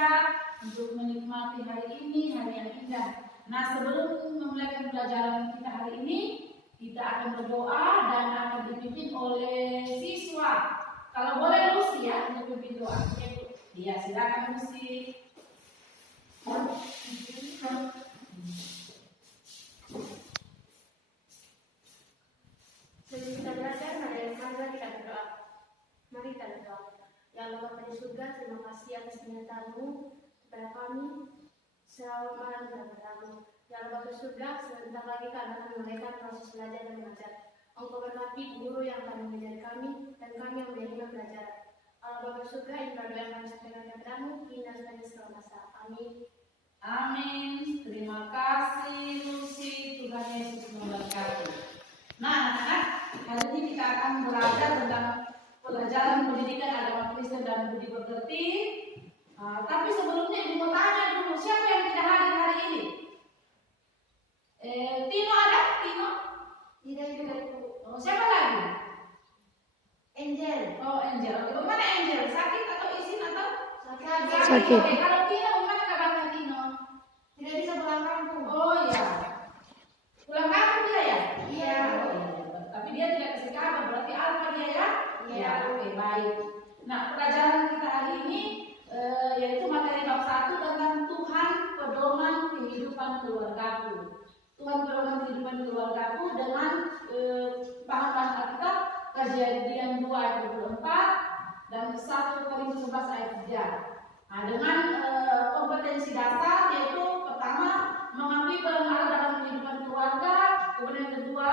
indah untuk menikmati hari ini, hari yang indah. Nah, sebelum memulai pembelajaran kita hari ini, kita akan berdoa dan akan dipimpin oleh siswa. Kalau boleh Lucy ya untuk pimpin doa. Iya, silakan Lucy. Sebelum kita belajar, mari kita berdoa. Mari kita berdoa. Ya Allah Bapa di surga, terima kasih atas penyertaan-Mu kepada kami. Selamat malam berkatamu. Ya Allah Bapa di surga, sebentar lagi kami akan memulaikan proses belajar dan mengajar. Engkau berkati guru yang akan mengajar kami dan kami yang menjadi pelajar. Allah Bapa di surga, inilah doa yang kami sampaikan kepadamu, hingga sepanjang segala masa. Amin. Amin. Terima kasih Lucy. Tuhan Yesus memberkati. Nah, anak-anak, hari ini kita akan belajar tentang pelajaran pendidikan agama Kristen dan budi pekerti. Tapi sebelumnya Ibu mau tanya dulu, siapa yang tidak hadir hari ini? Tino ada? Tino? Tidak juga Ibu. Oh, siapa lagi? Angel. Oh, Angel. Oke, bagaimana Angel? Sakit atau izin atau? Sakit. Oke, kalau Tino, bagaimana kabarnya Tino? Tidak bisa pulang kampung. Oh iya. Pulang kampung dia ya? Iya. Oh, iya. Tapi dia tidak kasih kabar, berarti alfa dia ya? Iya. Oke, baik. Nah, pelajaran kita hari ini yaitu materi bab 1 tentang Tuhan pedoman kehidupan keluargaku. Tuhan pedoman kehidupan keluargaku dengan bahan-bahan Alkitab Kejadian 2 ayat 24 dan 1 Korintus 11 ayat 3. Nah, dengan kompetensi dasar yaitu pertama mengakui peran Allah dalam kehidupan keluarga, kemudian yang kedua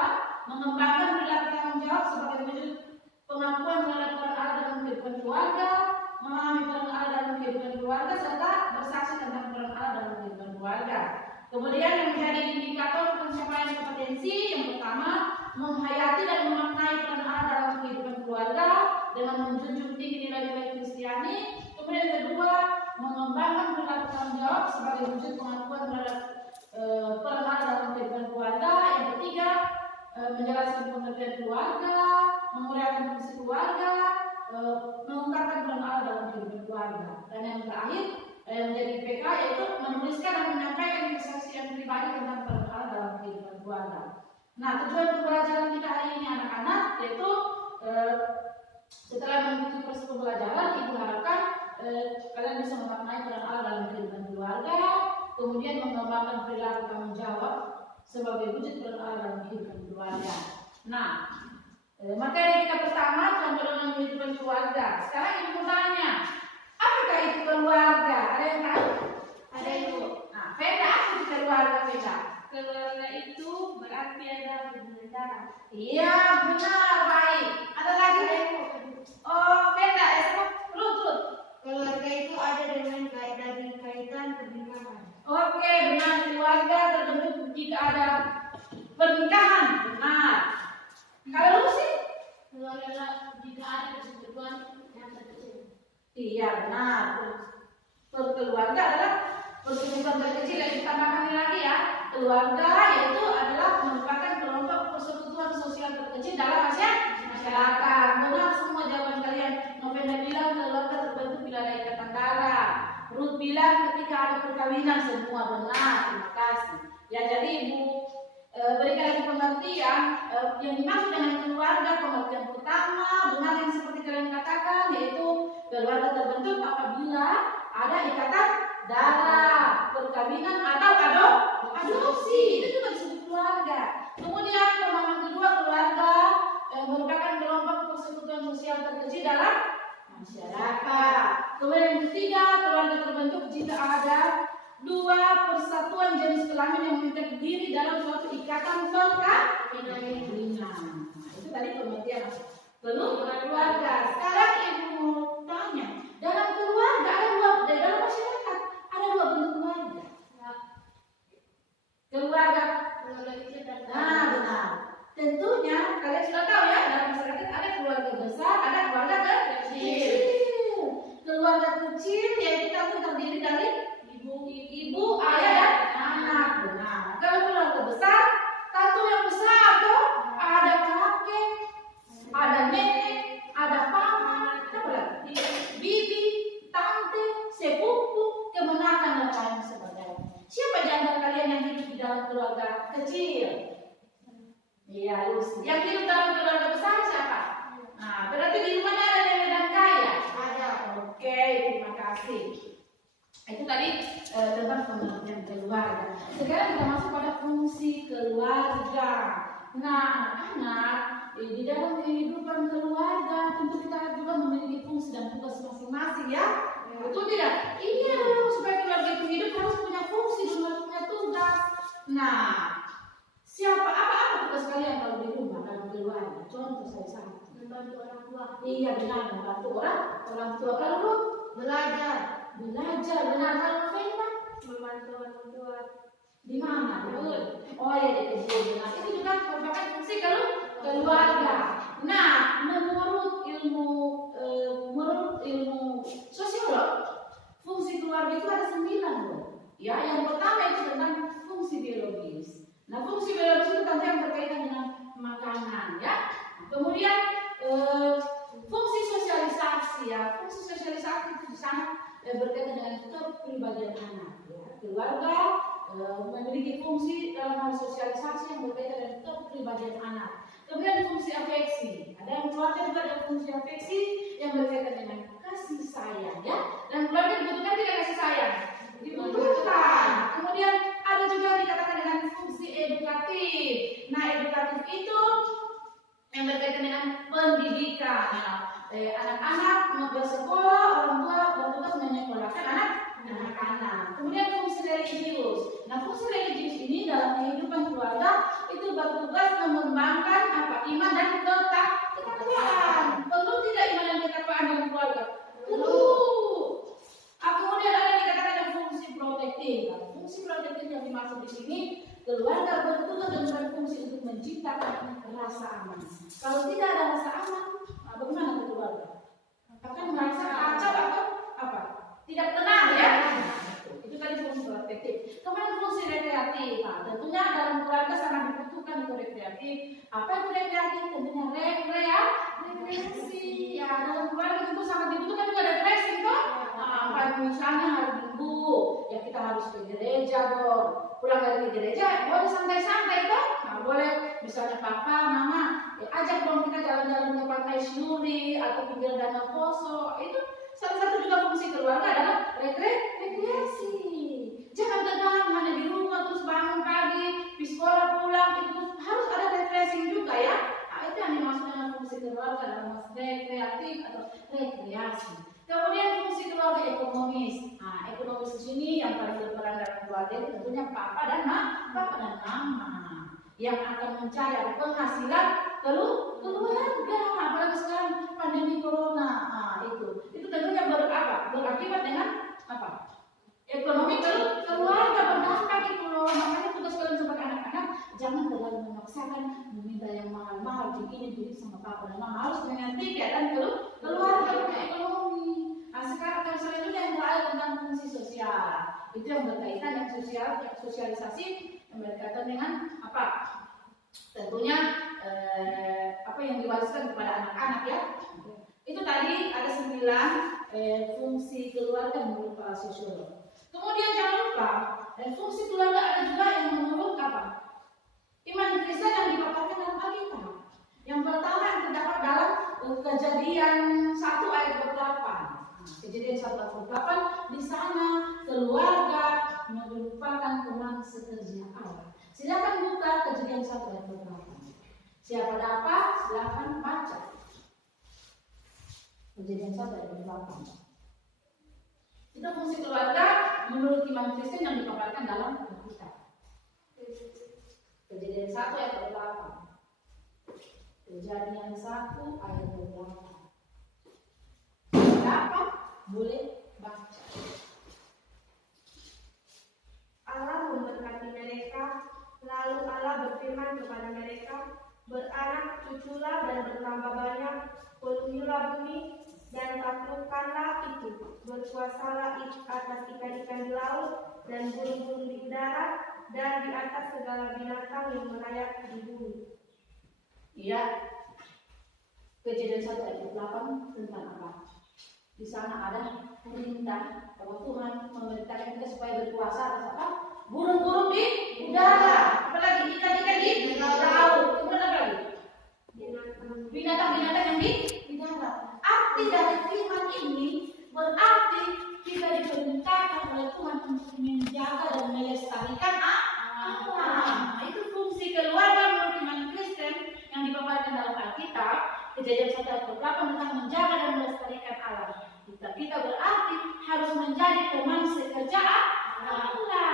mengembangkan perilaku tanggung jawab sebagai wujud pengakuan terhadap peran Allah dalam kehidupan keluarga, memahami peran Allah dalam kehidupan keluarga, serta bersaksi tentang peran Allah dalam kehidupan keluarga. Kemudian yang menjadi indikator pencapaian kompetensi yang pertama menghayati dan memaknai peran Allah dalam kehidupan keluarga dengan menjunjung tinggi nilai-nilai Kristiani. Kemudian yang kedua mengembangkan perilaku tanggung jawab sebagai wujud pengakuan terhadap peran Allah dalam kehidupan keluarga. Yang ketiga menjelaskan pengertian keluarga, memurniakan fungsi keluarga, mengungkapkan peran Allah dalam kehidupan keluarga. Dan yang terakhir yang menjadi PK yaitu menuliskan dan menyampaikan kesaksian pribadi tentang peran Allah dalam kehidupan keluarga. Nah, tujuan pembelajaran kita hari ini anak-anak yaitu setelah mengikuti proses pembelajaran, Ibu harapkan kalian bisa memaknai peran Allah dalam kehidupan keluarga, kemudian mengembangkan perilaku tanggung jawab sebagai wujud peran Allah dalam kehidupan keluarga. Nah, materi kita pertama tentang pedoman kehidupan keluarga. Sekarang Ibu tanya, apakah itu keluarga? Ada yang tahu? Ada Ibu. Nah, Veda, apa itu keluarga Veda? Keluarga itu berarti ada hubungan darah. Iya, benar, baik. Ada lagi? Oh, Veda, Ruth. Keluarga itu ada dengan dari kaitan pernikahan. Oke, benar. Keluarga terbentuk jika ada pernikahan. Benar. Kalau lu sih? Keluarga jika ada persekutuan yang terkecil. Iya, benar. Keluarga adalah persekutuan terkecil yang ditambahkan lagi ya. Keluarga yaitu adalah merupakan kelompok persekutuan sosial terkecil dalam masyarakat. Benar semua jawaban kalian. Novena bilang keluarga terbentuk bila ada ikatan darah. Ruth bilang ketika ada perkawinan semua. Benar, terima kasih. Ya, jadi Ibu berikan pengertian yang dimaksud dengan keluarga. Pengertian pertama benar yang seperti kalian katakan yaitu keluarga terbentuk apabila ada ikatan darah, perkawinan atau adopsi. Itu juga disebut keluarga. Kemudian pemahaman kedua, keluarga merupakan kelompok persekutuan sosial terkecil dalam masyarakat. Kemudian yang ketiga, keluarga terbentuk jika ada dua persatuan jenis kelamin yang terdiri dalam suatu ikatan perkawinan. Nah, itu tadi pengertian keluarga. Sekarang Ibu tanya, dalam keluarga dalam masyarakat ada dua bentuk keluarga. Keluarga kecil. Nah, benar. Tentunya kalian sudah tahu ya, dalam masyarakat ada keluarga besar, ada keluarga kecil. Keluarga kecil yaitu terdiri dari ibu, ayah, dan anak. Benar. Kalau keluarga besar, tentu yang besar tuh ada kakek, ada nenek, ada paman, apa lagi? Bibi, keluarga kecil? Iya, Lucy. Yang hidup dalam keluarga besar siapa? Nah, berarti di rumahnya ada nenek dan kaya? Ada. Oke, terima kasih. Itu tadi tentang pengertian keluarga. Sekarang kita masuk pada fungsi keluarga. Nah, anak-anak di dalam kehidupan keluarga tentu kita juga memiliki fungsi dan tugas masing-masing ya. Betul tidak? Iya, supaya keluarga itu hidup harus punya fungsi dan harus punya tugas. Nah, apa tugas kalian kalau di rumah dalam keluarga? Contoh saya Membantu orang tua. Iya benar, membantu orang tua. Kalau belajar, benar. Kalau Fema Membantu orang tua. di mana? Betul. Oh ya di kebun. Nah, itu juga merupakan fungsi keluarga. Nah, menurut ilmu sosiolog, fungsi keluarga itu ada 9 loh. Ya, yang pertama itu tentang fungsi biologis. Nah, fungsi biologis itu tentu yang berkaitan dengan makanan, ya. Kemudian fungsi sosialisasi, ya. Fungsi sosialisasi itu di sana berkaitan dengan kepribadian anak, ya. Keluarga memiliki fungsi dalam hal sosialisasi yang berkaitan dengan kepribadian anak. Kemudian fungsi afeksi, ada yang keluarga juga ada fungsi afeksi yang berkaitan dengan kasih sayang, ya. Dan keluarga dibutuhkan tidak kasih sayang? Dibutuhkan. Kemudian ada juga yang dikatakan dengan fungsi edukatif. Nah, edukatif itu yang berkaitan dengan pendidikan. Nah, anak-anak mau bersekolah, orang tua bertugas menyekolahkan anak-anak. Kemudian fungsi religius. Nah, fungsi religius ini dalam kehidupan keluarga itu bertugas mengembangkan iman dan ketakwaan. Perlu tidak iman dan ketakwaan dalam keluarga? Perlu. Kemudian ada yang dikatakan dengan fungsi protektif. Nah, fungsi protektif yang dimaksud di sini, keluarga bertugas dan berfungsi untuk menciptakan rasa aman. Kalau tidak ada rasa aman, bagaimana keluarga? Akan merasa kacau atau apa? Tidak tenang, ya. Itu tadi fungsi protektif. Kemudian fungsi rekreatif. Nah, tentunya dalam keluarga sangat dibutuhkan itu rekreatif. Apa itu rekreatif? Tentunya rekreasi. Ya, dalam keluarga tentu sangat dibutuhkan juga refreshing, toh. Misalnya hari Minggu, ya kita harus ke gereja dong. Pulang dari gereja, boleh santai-santai toh. Nah, boleh misalnya papa, mama, ajak dong kita jalan-jalan ke pantai Syuri atau pinggir Danau Poso. Itu salah satu juga fungsi keluarga adalah rekreasi. Jangan tegang hanya di rumah terus bangun pagi, di sekolah pulang, itu harus ada refreshing juga ya. Nah, itu yang dimaksud dengan fungsi keluarga dalam rekreatif atau rekreasi. Kemudian fungsi keluarga ekonomis. Nah, ekonomis di sini yang paling berperan dalam keluarga itu tentunya papa dan mama yang akan mencari penghasilan keluarga. Apalagi sekarang pandemi corona. Nah, itu tentunya berakibat dengan ekonomi keluarga berdampak itu loh. Makanya tugas kalian sebagai anak-anak jangan terlalu memaksakan meminta yang mahal-mahal begini sama papa dan mama, harus mengerti dan keluarga punya ekonomi. Nah, sekarang yang selanjutnya yang terakhir tentang fungsi sosial. Itu yang berkaitan dengan sosialisasi yang berkaitan dengan apa? Tentunya apa yang diwariskan kepada anak-anak ya. Itu tadi ada 9 fungsi keluarga menurut para sosiolog. Kemudian jangan lupa fungsi keluarga ada juga yang menurut iman Kristen yang dipaparkan dalam Alkitab. Yang pertama yang terdapat dalam Kejadian 1 ayat 28. Kejadian 1 ayat 28 di sana keluarga merupakan teman sekerja Allah. Silakan buka Kejadian 1 ayat 28. Siapa dapat silakan baca. Kejadian 1 ayat 28. Itu fungsi keluarga menurut iman Kristen yang dipaparkan dalam Alkitab. Kejadian 1 ayat 28. Kejadian 1 ayat 28. Dapat boleh baca. Allah memberkati mereka, lalu Allah berfirman kepada mereka, beranak cuculah dan bertambah banyak, penuhilah bumi dan taklukkanlah itu, berkuasalah atas ikan-ikan di laut dan burung-burung di udara dan di atas segala binatang yang merayap di bumi. Iya. Kejadian 1 ayat 28 tentang apa? Di sana ada perintah bahwa Tuhan memerintahkan kita supaya berkuasa atas apa? burung-burung di udara, apalagi ikan-ikan di laut, kemudian apa lagi? Binatang-binatang yang di darat. Arti dari firman ini berarti kita diperintahkan oleh Tuhan untuk menjaga dan melestarikan alam. Nah, itu fungsi keluarga menurut iman Kristen yang dipaparkan dalam Alkitab. Kejadian 1 ayat 8 tentang menjaga dan melestarikan alam. Kita berarti harus menjadi teman sekerja Allah.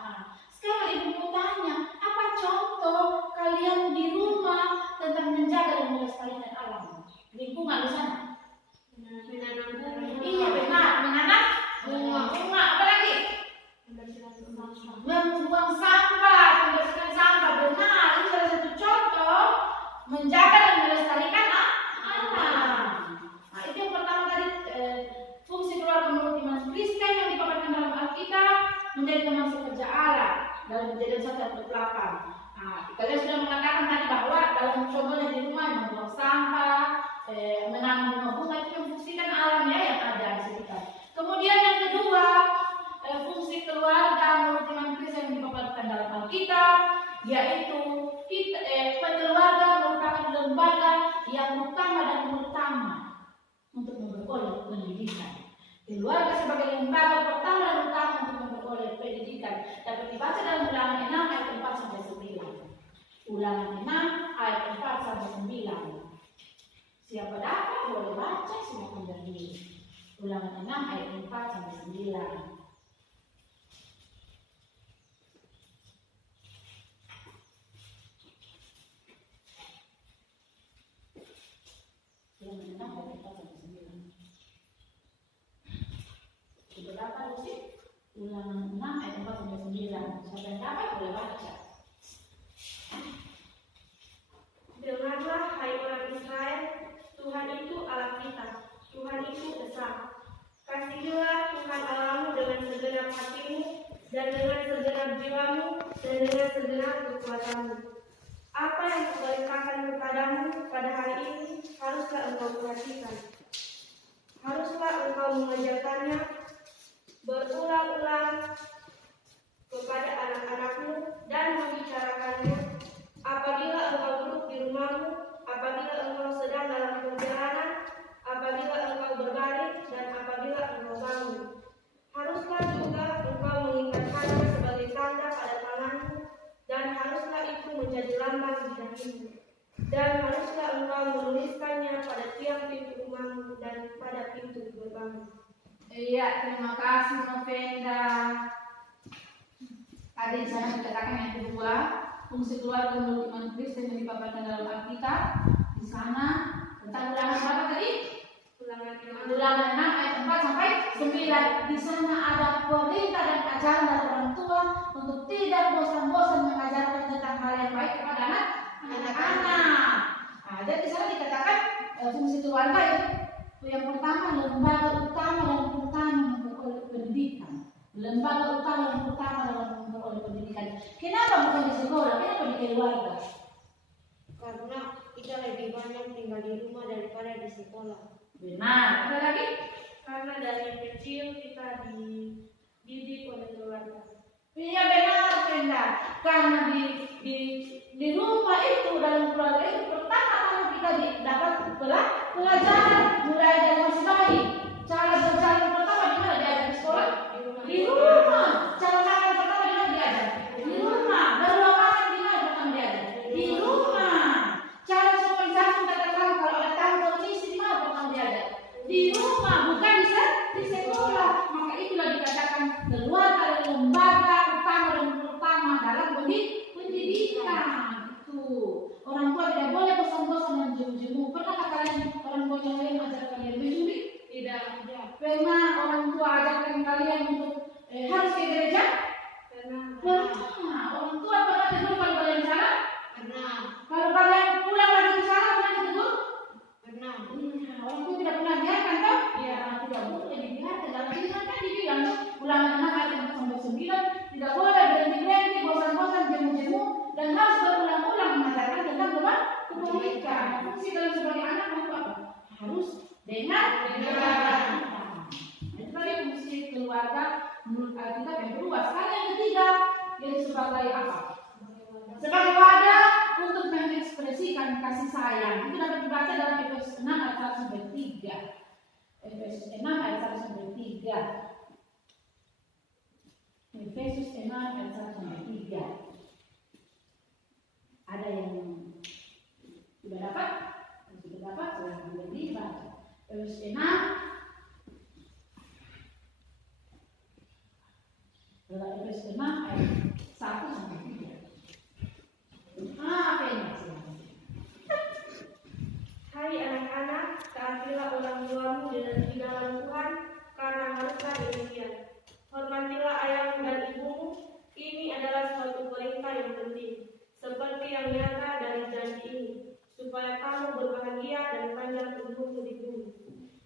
Nah, sekarang ibu mau tanya, apa contoh kalian di rumah tentang menjaga dan melestarikan alam? Lingkungan di sana. Menanam Iya benar, menanam bunga. Apa lagi? Membuang sampah, membersihkan sampah. Benar, itu salah satu contoh menjaga dan melestarikan alam. Nah, itu yang pertama tadi, fungsi keluarga menurut iman Kristen yang dipaparkan dalam Alkitab, menjadi teman sekerja Allah dalam Kejadian 1 ayat 8. Nah, kalian sudah mengatakan tadi bahwa dalam contohnya di rumah membuang sampah, menanam bunga-bunga, itu memfungsikan alam ya yang ada di sekitar. Kemudian yang kedua, fungsi keluarga menurut iman Kristen yang dipaparkan dalam Alkitab, yaitu keluarga merupakan lembaga yang utama dan utama untuk memperoleh pendidikan. Keluarga sebagai lembaga pertama dan utama untuk memperoleh pendidikan dapat dibaca dalam Ulangan 6 ayat 4 sampai 9. Ulangan 6 ayat 4 sampai 9. Siapa dapat boleh baca, silakan berdiri. Ulangan 6 ayat 4 sampai 9. Berapa sih? Ulangan 6 ayat 4 sampai 9. Siapa yang dapat boleh baca. Dengarlah hai orang Israel, Tuhan itu Allah kita, Tuhan itu esa. Kasihilah Tuhan Allahmu dengan segenap hatimu dan dengan segenap jiwamu dan dengan segenap kekuatanmu. Apa yang kuperintahkan kepadamu pada hari ini haruslah engkau perhatikan. Haruslah engkau mengajarkannya berulang-ulang kepada anak-anakmu dan membicarakannya apabila engkau duduk di rumahmu, apabila engkau sedang dalam perjalanan, apabila engkau berbaring dan apabila engkau bangun. Haruslah juga engkau mengikatkannya sebagai tanda pada tanganmu dan haruslah itu menjadi lambang di dahimu. Dan haruslah engkau menuliskannya pada tiang pintu rumahmu dan pada pintu gerbangmu. Iya, terima kasih Novenda. Tadi di sana dikatakan yang kedua, fungsi keluarga menurut iman Kristen yang dipaparkan dalam Alkitab. Di sana tentang ulangan berapa tadi? Ulangan 6 ayat 4 sampai 9. Di sana ada perintah dan ajaran dari orang tua untuk tidak bosan-bosan mengajarkan tentang hal yang baik kepada anak-anak. Nah, jadi di sana dikatakan fungsi keluarga itu yang pertama, lembaga utama dan utama memperoleh pendidikan. Lembaga utama dan utama dalam memperoleh pendidikan. Kenapa bukan di sekolah? Kenapa di keluarga? Karena kita lebih banyak tinggal di rumah daripada di sekolah. Benar. Ada lagi? Karena dari kecil kita dididik oleh keluarga. Iya benar, benar. Karena di rumah itu, dalam keluarga itu pertama kita dapat pelajaran mulai dari masih bayi. Cara berjalan pertama di mana diajar di sekolah? Di rumah. Cara makan pertama di mana diajar? Di rumah. Berdoa makan di mana pertama diajar? Di rumah. Cara sopan santun kata kamu kalau ada tamu komisi di mana pertama diajar? Di rumah, bukan di sekolah. Maka itulah dikatakan keluarga adalah lembaga utama dan pertama dalam pendidikan. Itu orang tua tidak boleh bosan-bosan menjemu-jemu. Pernah kalian orang tua yang lain ajarkan kalian menjudi? Tidak. Pernah orang tua ajarkan kalian untuk harus ke gereja? Pernah. Orang tua pernah tegur kalau kalian salah? Pernah. Kalau kalian pulang lagi salah pernah ditegur? Pernah. Orang tua tidak pernah biarkan toh? Ya, tidak boleh dibiarkan. Dalam firman kan dibilang Ulangan 6 ayat 4 sampai 9 tidak boleh berhenti-berhenti, bosan-bosan, jemu-jemu dan harus berulang-ulang mengajarkan tentang kebaikan. Fungsi dalam sebagai anak itu apa? Harus dengar. Itu tadi fungsi keluarga menurut Alkitab yang kedua. Sekarang yang ketiga, yaitu sebagai apa? Sebagai wadah untuk mengekspresikan kasih sayang. Itu dapat dibaca dalam Efesus 6 ayat 1 sampai 3. Efesus 6 ayat 1 sampai 3. Efesus 6 ayat 1 sampai 3. Ada yang sudah dapat? Sudah dapat? Silahkan dibaca. Efesus 6 Efesus 6 ayat 1 sampai 3. Apa ini? Hai anak-anak, taatilah orang tuamu di dalam Tuhan, karena haruslah demikian. Hormatilah ayahmu dan ibumu, ini adalah suatu perintah yang penting, seperti yang nyata dari janji ini, supaya kamu berbahagia dan panjang umurmu di bumi.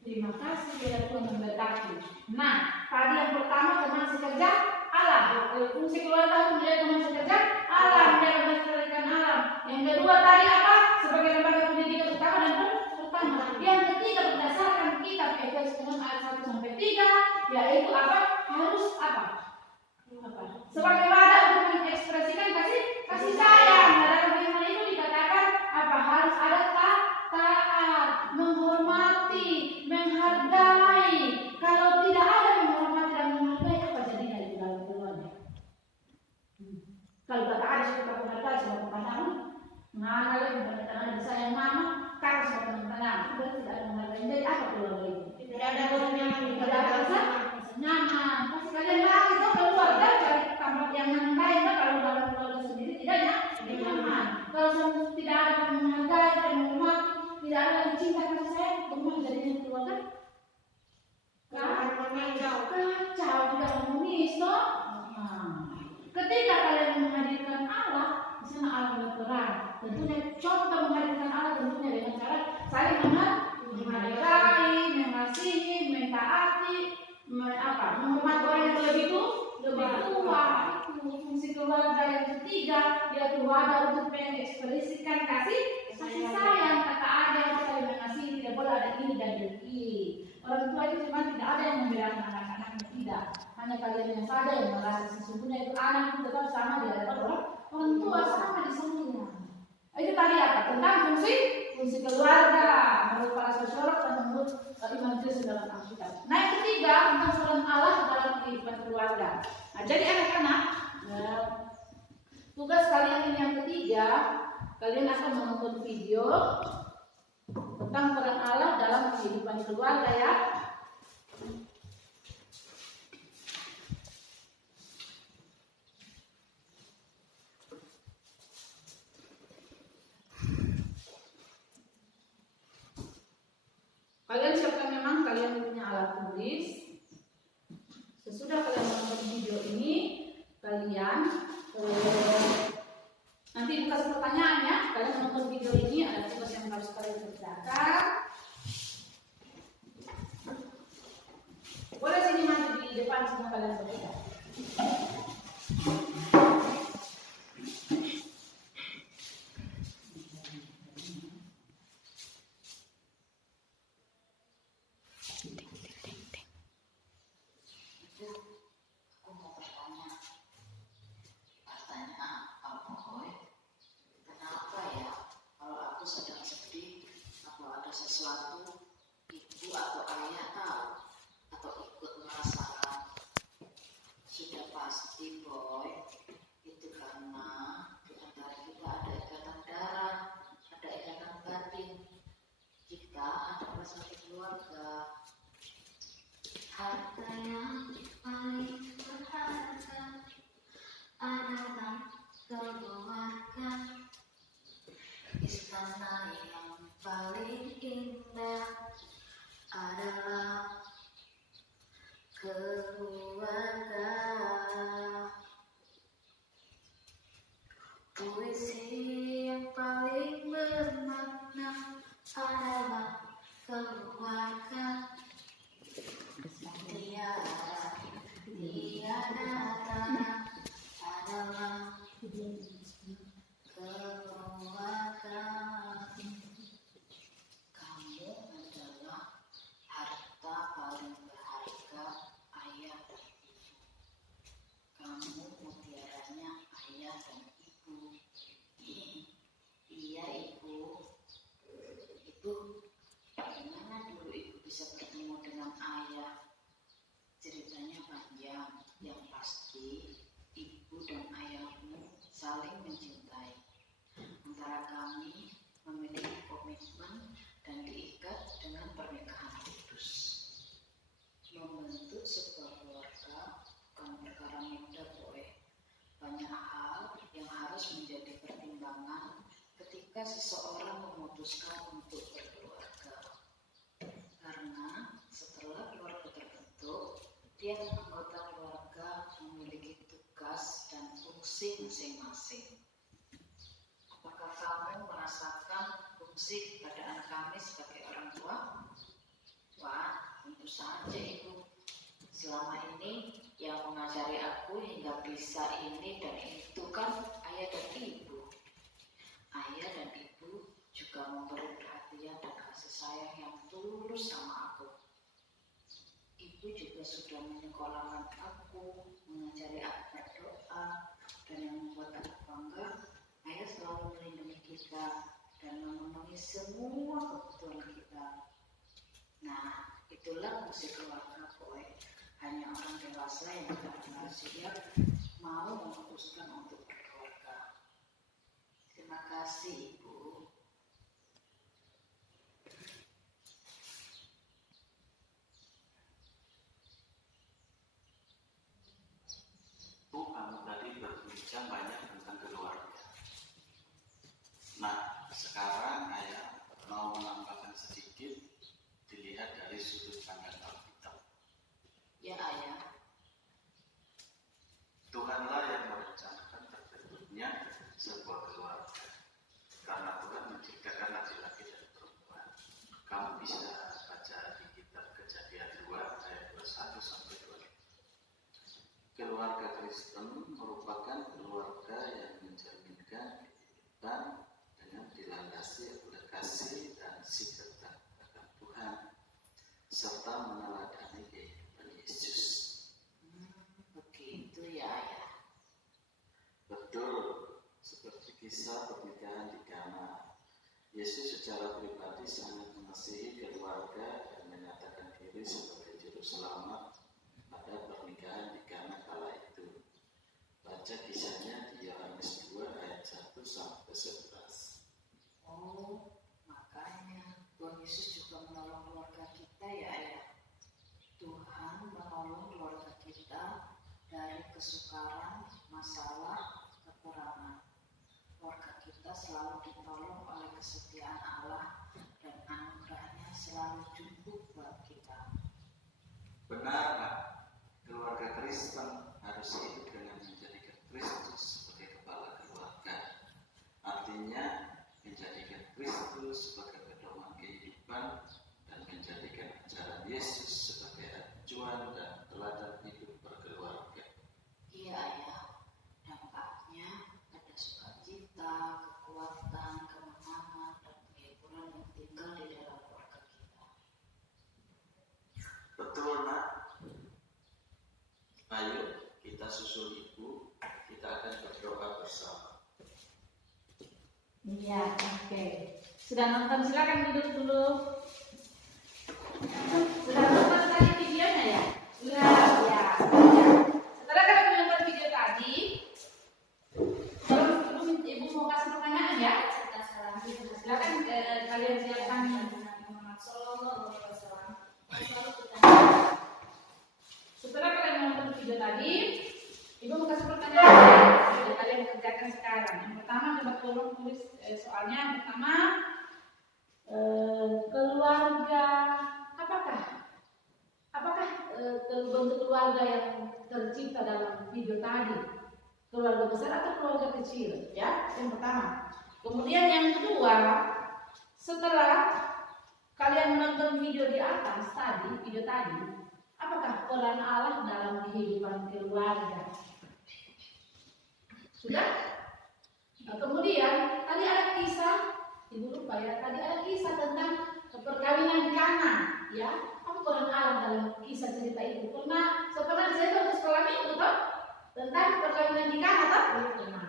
Terima kasih ya Tuhan memberkati. Nah, tadi yang pertama teman sekerja Allah. Fungsi keluarga menjadi teman sekerja Allah, menjadi melestarikan alam. Yang kedua tadi apa? Sebagai lembaga pendidikan utama dan pertama. Yang ketiga berdasarkan kitab Efesus 6 ayat 1 sampai 3, yaitu apa? Harus apa? Sebagai wadah untuk mengekspresikan kasih sayang. Dalam firman itu dikatakan apa? Harus ada taat, menghormati, menghargai. Kalau tidak ada menghormati dan menghargai, apa jadinya di dalam keluarga? Kalau tidak ada suka menghargai sebagai pasangan, menghargai menghargai sayang mama, kakak sebagai teman-teman, berarti tidak ada menghargai. Jadi apa keluarga itu? Tidak ada orang yang Tidak ada rasa nyaman. Pasti kalian lagi tuh keluarga cari tempat yang nyaman. Kalau dalam keluarga sendiri tidak nyaman. Kalau tidak ada menghargai, tidak menghormati, tidak ada lagi cinta kasih sayang, bagaimana jadinya keluarga? Kacau, tidak harmonis, toh. Ketika kalian menghadirkan Allah, di sana Allah berperan. Tentunya contoh menghadirkan Allah tentunya dengan cara saling menghargai, mengasihi, mentaati, menghormati orang yang lebih tua. Itu fungsi keluarga yang ketiga, yaitu wadah untuk mengekspresikan kasih sayang. Kata ada yang saling mengasihi, tidak boleh ada ini dan ini. Orang tua itu cuma tidak ada yang membedakan anak-anaknya, tidak. Hanya kalian yang sadar yang merasa sesungguhnya itu anak itu tetap sama di hadapan orang tua, sama di semuanya. Itu tadi apa? Tentang fungsi keluarga menurut para sosiolog dan menurut Imam Yesus dalam Alkitab. Nah yang ketiga tentang peran Allah dalam kehidupan keluarga. Nah jadi anak-anak, tugas kalian ini yang ketiga, kalian akan menonton video tentang peran Allah dalam kehidupan keluarga ya. Kalian siapkan memang kalian punya alat tulis. Sesudah kalian menonton video ini, kalian nanti dikasih pertanyaan ya. Kalian menonton video ini ada tugas yang harus kalian kerjakan. Boleh sini maju di depan semua kalian bekerja. Harta yang paling berharga adalah keluarga. Istana yang paling indah adalah keluarga. Puisi yang paling bermakna adalah keluarga. Tiada tanah adalah keluarga. banyak hal yang harus menjadi pertimbangan ketika seseorang memutuskan untuk berkeluarga. Karena setelah keluarga terbentuk, tiap anggota keluarga memiliki tugas dan fungsi masing-masing. Apakah kamu merasakan fungsi keberadaan kami sebagai orang tua? Wah, tentu saja Ibu. Selama ini yang mengajari aku hingga bisa ini dan itu kan ayah dan ibu. Ayah dan ibu juga memberi perhatian dan kasih sayang yang tulus sama aku. Ibu juga sudah menyekolahkan aku, mengajari aku berdoa, dan yang membuat aku bangga, ayah selalu melindungi kita dan memenuhi semua kebutuhan kita. Nah, itulah fungsi keluarga, Boy. Hanya orang dewasa yang benar-benar siap mau memutuskan untuk berkeluarga. Terima kasih, Ibu. Bu, kamu tadi berbincang banyak tentang keluarga. Nah, sekarang ayah mau menambahkan sedikit dilihat dari sudut pandang Alkitab. Ya, Ayah. Tuhanlah yang merencanakan terbentuknya sebuah keluarga. Karena Tuhan menciptakan laki-laki dan perempuan. Kamu bisa baca di kitab Kejadian 2 ayat 21 sampai 25. Keluarga Kristen merupakan keluarga yang mencerminkan kehidupan dengan dilandasi oleh kasih dan sikap akan Tuhan serta meneladani kehidupan Yesus. Begitu ya, Ayah. Betul, seperti kisah pernikahan di Kana. Yesus secara pribadi sangat mengasihi keluarga dan menyatakan diri sebagai juru selamat pada pernikahan di Kana kala itu. Baca kisahnya di Yohanes 2 ayat 1 sampai 11. Oh, makanya Tuhan Yesus juga menolong keluarga kita ya, Ayah. Tuhan menolong keluarga kita dari kesukaran, masalah, kekurangan. Keluarga kita selalu ditolong oleh kesetiaan Allah dan anugerahnya selalu cukup buat kita. Benar, Pak. Keluarga Kristen harus hidup dengan menjadikan Kristus sebagai kepala keluarga. Artinya, menjadikan Kristus sebagai pedoman kehidupan dan menjadikan ajaran Yesus sebagai acuan dan teladan hidup berkeluarga. Iya, Ayah. Dampaknya ada sukacita, kekuatan, kemenangan, dan penghiburan yang tinggal di dalam keluarga kita. Betul, Nak. Ayo, kita susul Ibu. Kita akan berdoa bersama. Iya, oke. Sudah nonton, silakan duduk dulu. Sudah nonton tadi videonya ya? Sudah, ya. Setelah kalian menonton video tadi, kalau Ibu mau kasih pertanyaan ya, silakan kalian silakan. Setelah kalian menonton video tadi, Ibu mau kasih pertanyaan. Sudah kalian kerjakan sekarang. Yang pertama, coba tolong tulis soalnya. Yang pertama, keluarga apakah bentuk keluarga yang tercipta dalam video tadi keluarga besar atau keluarga kecil, ya? Yang pertama. Kemudian yang kedua, setelah kalian menonton video di atas video tadi, apakah peran Allah dalam kehidupan keluarga? Sudah? Nah, kemudian tadi ada kisah, Ibu lupa ya, tadi ada kisah tentang perkawinan di Kana, ya. Apa peran Allah dalam kisah cerita itu? Pernah dicerita untuk sekolah minggu toh? Tentang perkawinan di Kana toh? Nah,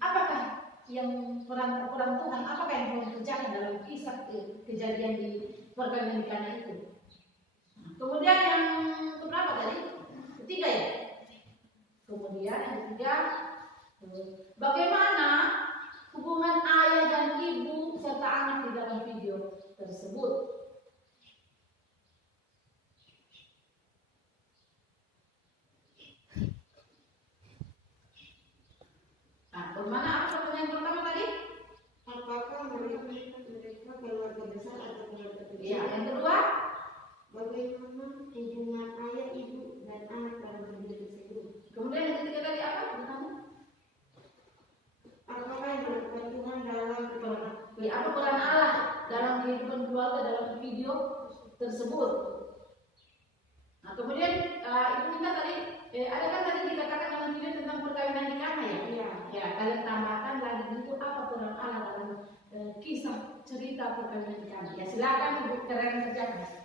apakah yang peran Tuhan, apakah yang Tuhan kerjakan dalam kisah kejadian di perkawinan di Kana itu? Nah, kemudian yang keberapa tadi? Ketiga ya? Kemudian yang ketiga, bagaimana hubungan ayah dan ibu serta anak di dalam video tersebut? tersebut. Nah, kemudian ibu minta tadi, ada kan tadi dikatakan dalam video tentang perkawinan di Kana ya? Iya. Ya, kalian tambahkan lagi itu apa peran Allah dalam kisah cerita perkawinan di Kana. Ya, silakan ibu kerjakan.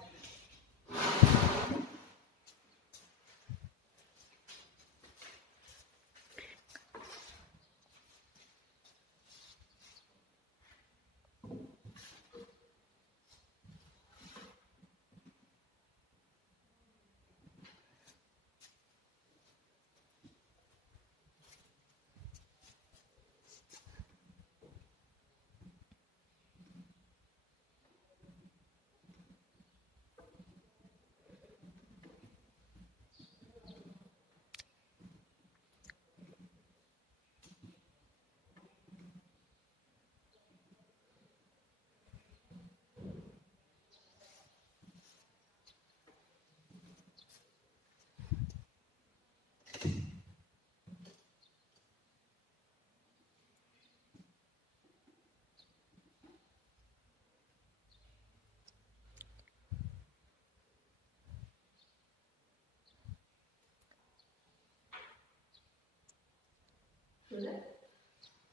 Sudah?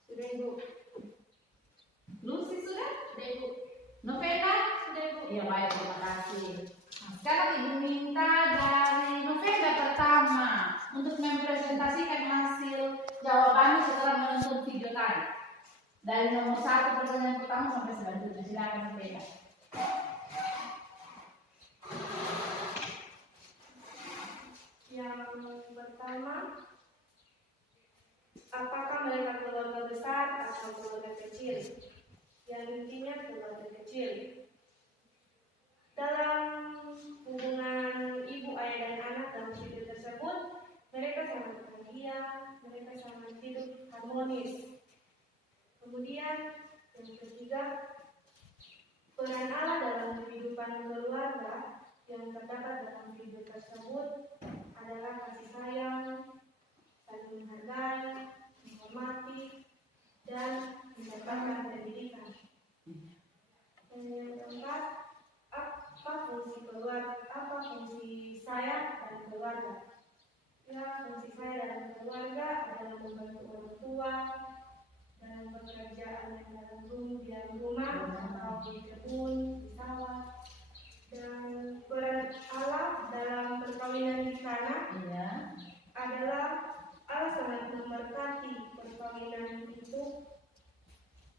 Sudah Ibu. Lucy sudah? Sudah Ibu. Novena? Sudah Ibu. Ya baik, terima kasih. Nah, sekarang ibu minta dari Novena pertama untuk mempresentasikan hasil jawabannya setelah menonton video tadi. Dari nomor 1 pertanyaan pertama sampai selanjutnya. Silakan Novena. Yang pertama, apakah mereka keluarga besar atau keluarga kecil? Yang intinya keluarga kecil. Dalam hubungan ibu, ayah, dan anak dalam video tersebut, mereka sangat bahagia, mereka sangat hidup harmonis. Kemudian yang ketiga, peran Allah dalam kehidupan keluarga yang terdapat dalam video tersebut adalah kasih sayang, saling menghargai, menghormati, dan mendapatkan pendidikan. Dan yang keempat, apa fungsi saya dalam keluarga? Ya, fungsi saya dalam keluarga adalah membantu orang tua dalam pekerjaan yang dalam rumah atau di kebun, di sawah. Dan peran Allah dalam perkawinan di sana adalah Allah sangat memberkati perkawinan itu,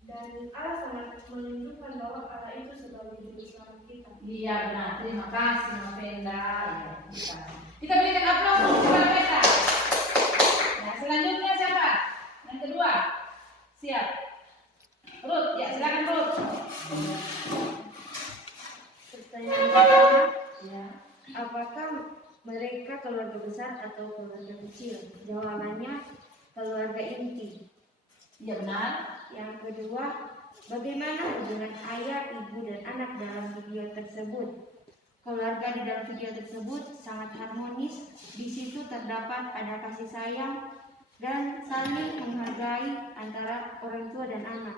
dan Allah sangat menunjukkan bahwa Allah itu sebagai juru selamat kita. Iya benar, terima kasih Novena. Ya, kita berikan aplaus untuk Novena. Nah, selanjutnya siapa? Yang kedua, siap. Ruth, ya silakan Ruth. Pertanyaan pertama, Ya. apakah mereka keluarga besar atau keluarga kecil? Jawabannya keluarga inti. Iya benar. Yang kedua, bagaimana hubungan ayah, ibu, dan anak dalam video tersebut? Keluarga di dalam video tersebut sangat harmonis. Di situ terdapat ada kasih sayang dan saling menghargai antara orang tua dan anak.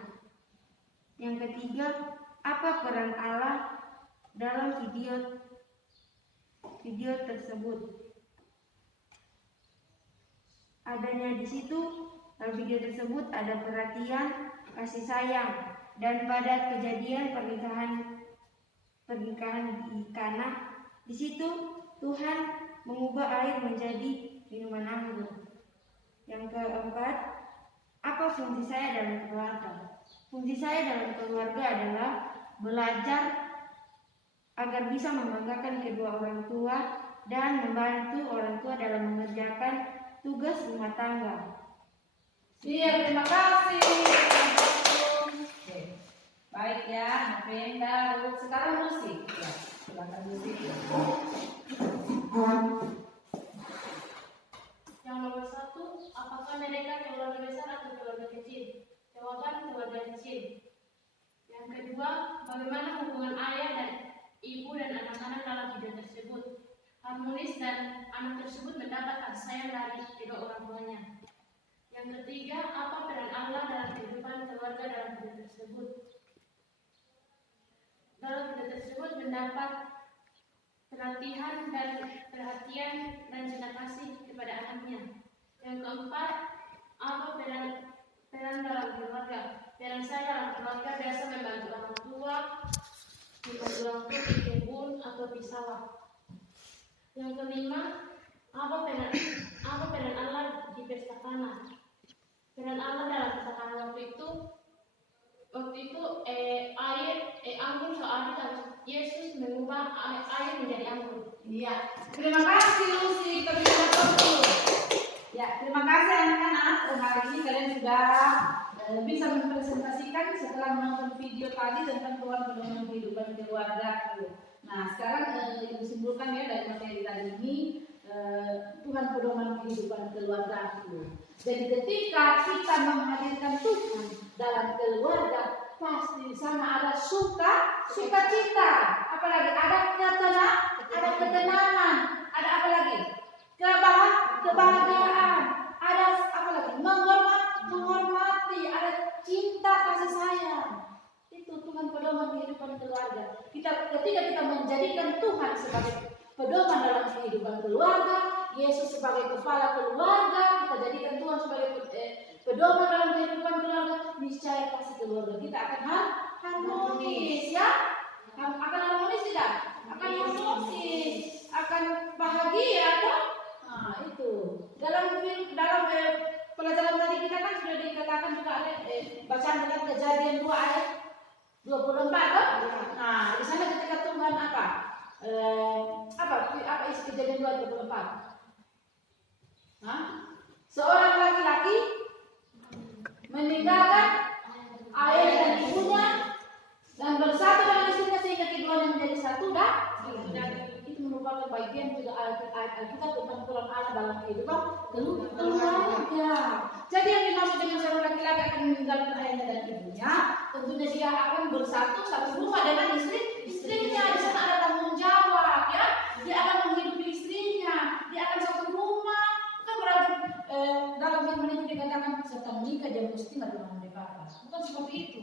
Yang ketiga, apa peran Allah dalam video tersebut? Adanya di situ dalam video tersebut ada perhatian, kasih sayang, dan pada kejadian pernikahan di Kana, di situ Tuhan mengubah air menjadi minuman anggur. Yang keempat, apa fungsi saya dalam keluarga? Fungsi saya dalam keluarga adalah belajar agar bisa membanggakan kedua orang tua dan membantu orang tua dalam mengerjakan tugas rumah tangga. Iya, terima kasih. Oke. Baik ya, Novena, Ruth. Sekarang Lucy. Ya, silakan Lucy. Yang nomor 1, apakah mereka keluarga besar atau keluarga kecil? Jawaban keluarga kecil. Yang kedua, bagaimana hubungan ayah dan ibu dan anak-anak dalam video tersebut? Harmonis dan anak tersebut mendapat kasih sayang dari kedua orang tuanya. Yang ketiga, apa peran Allah dalam kehidupan keluarga dalam video tersebut? Dalam video tersebut mendapat perhatian dan cinta kasih kepada anaknya. Yang keempat, apa peran dalam keluarga. Peran saya dalam keluarga biasa membantu orang tua di kebun atau di sawah. Yang kelima, apa peran Allah di pesta Kana. Peran Allah dalam pesta Kana waktu itu anggur soalnya Yesus mengubah air menjadi anggur. Iya. Terima kasih Lucy, terima. Ya, terima kasih anak-anak. Hari ini kalian sudah bisa mempresentasikan setelah menonton video tadi tentang Tuhan pedoman kehidupan keluargaku. Nah, sekarang Ibu simpulkan ya dari materi tadi ini, Tuhan pedoman kehidupan keluargaku. Jadi ketika kita menghadirkan Tuhan dalam keluarga, pasti di sana ada sukacita, apalagi ada ketenangan, ada apa lagi? Kebahagiaan, ada apa lagi? Menghormati, ada cinta kasih sayang. Itu Tuhan pedoman kehidupan keluarga. Ketika kita menjadikan Tuhan sebagai pedoman dalam kehidupan keluarga, Yesus sebagai kepala keluarga, kita jadikan Tuhan sebagai pedoman dalam kehidupan keluarga, niscaya pasti keluarga kita akan harmonis, ya? Akan harmonis tidak? Akan harmonis, akan bahagia, toh? Nah, itu. Dalam pelajaran tadi kita kan sudah dikatakan juga ada bacaan tentang Kejadian 2 ayat 24, toh? Nah, di sana ketika Tuhan apa isi Kejadian 2 ayat 24? Seorang laki-laki meninggalkan ayah dan ibunya dan bersatu dengan istrinya sehingga keduanya menjadi satu dan itu merupakan bagian juga ayat Alkitab tentang peran Allah dalam kehidupan keluarga. Jadi yang dimaksud dengan seorang laki-laki akan meninggalkan ayahnya dan ibunya, tentunya dia akan bersatu satu rumah dengan istrinya. Di sana ada tanggung jawab, ya. Dia akan menghidupi istrinya, dia akan satu rumah. Bukan berarti dalam firman itu dikatakan serta menikah dia mesti dengan mereka. Bukan seperti itu.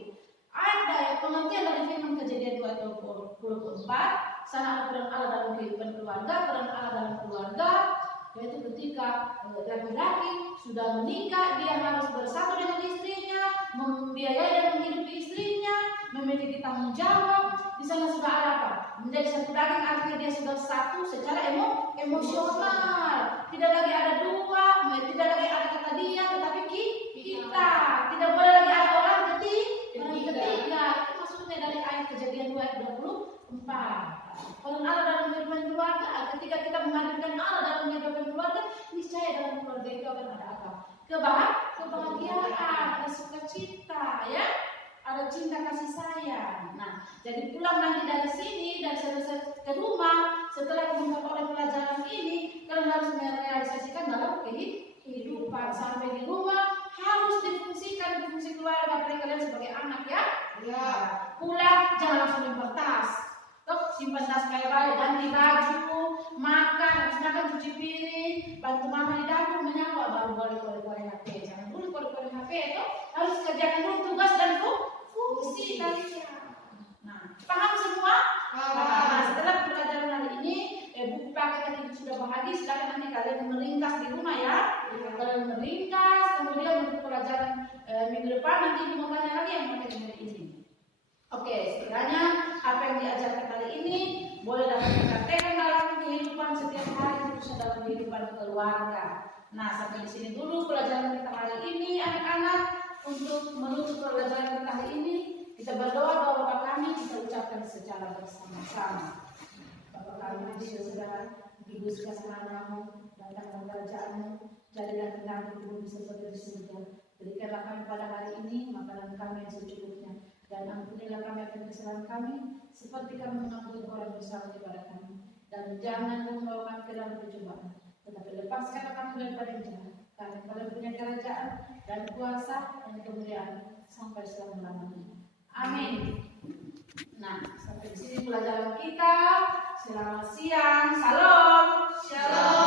Ada pengertian dari firman Kejadian 2 ayat 24, sana ada peran Allah dalam kehidupan keluarga. Peran Allah dalam keluarga yaitu ketika laki-laki sudah menikah, dia harus bersatu dengan istrinya, membiayai dan menghidupi istrinya, memiliki tanggung jawab. Di sana sudah ada apa? Menjadi satu daging, artinya dia sudah satu secara emosional. Tidak lagi ada dua, tidak lagi ada kata dia, tetapi kita. Tidak boleh lagi ada orang ketiga. Itu maksudnya dari ayat Kejadian 2 ayat 24. Peran Allah dalam kehidupan keluarga, ketika kita menghadirkan Allah dalam kehidupan keluarga, niscaya dalam keluarga itu akan ada apa? Kebahagiaan, ada sukacita, ya, ada cinta kasih sayang. Nah, jadi pulang nanti dari sini dan selesai ke rumah, setelah memperoleh pelajaran ini, kalian harus merealisasikan dalam kehidupan. Sampai di rumah harus difungsikan di fungsi keluarga, apalagi kalian sebagai anak, ya. Ya. Pulang jangan langsung lempar tas. Simpan tas baik-baik, ganti baju, makan, habis makan cuci piring, bantu mama di dapur menyapu, baru boleh korek-korek HP. Jangan dulu korek-korek HP, toh harus kerjakan dulu tugas dan fungsi kalian. Nah, paham semua? Nah, setelah pelajaran hari ini, buku paket yang sudah bahagia, silakan nanti kalian meringkas di rumah, ya. Kalian meringkas, kemudian untuk pelajaran minggu depan nanti ibu mau tanya lagi yang pakai hari ini. Oke, sekiranya apa yang diajarkan hari ini boleh dapat dipraktekkan dalam kehidupan setiap hari, khususnya dalam kehidupan keluarga. Nah, sampai di sini dulu pelajaran kita hari ini, anak-anak. Untuk menutup pelajaran kita hari ini, kita berdoa Bapa kami, kita ucapkan secara bersama-sama. Bapa kami di surga, dikuduskan namamu, datanglah kerajaan-Mu, jadilah kehendakmu di bumi seperti di surga. Berikanlah kami pada hari ini makanan kami yang secukupnya. Dan ampunilah kami akan kesalahan kami, seperti kami mengampuni orang bersalah kepada kami. Dan jangan membawa kami ke dalam percobaan, tetapi lepaskanlah kami daripada yang jahat. Karena Engkau punya kerajaan dan kuasa dan kemuliaan sampai selama-lamanya. Amin. Nah, sampai di sini pelajaran kita. Selamat siang. Salam. Shalom.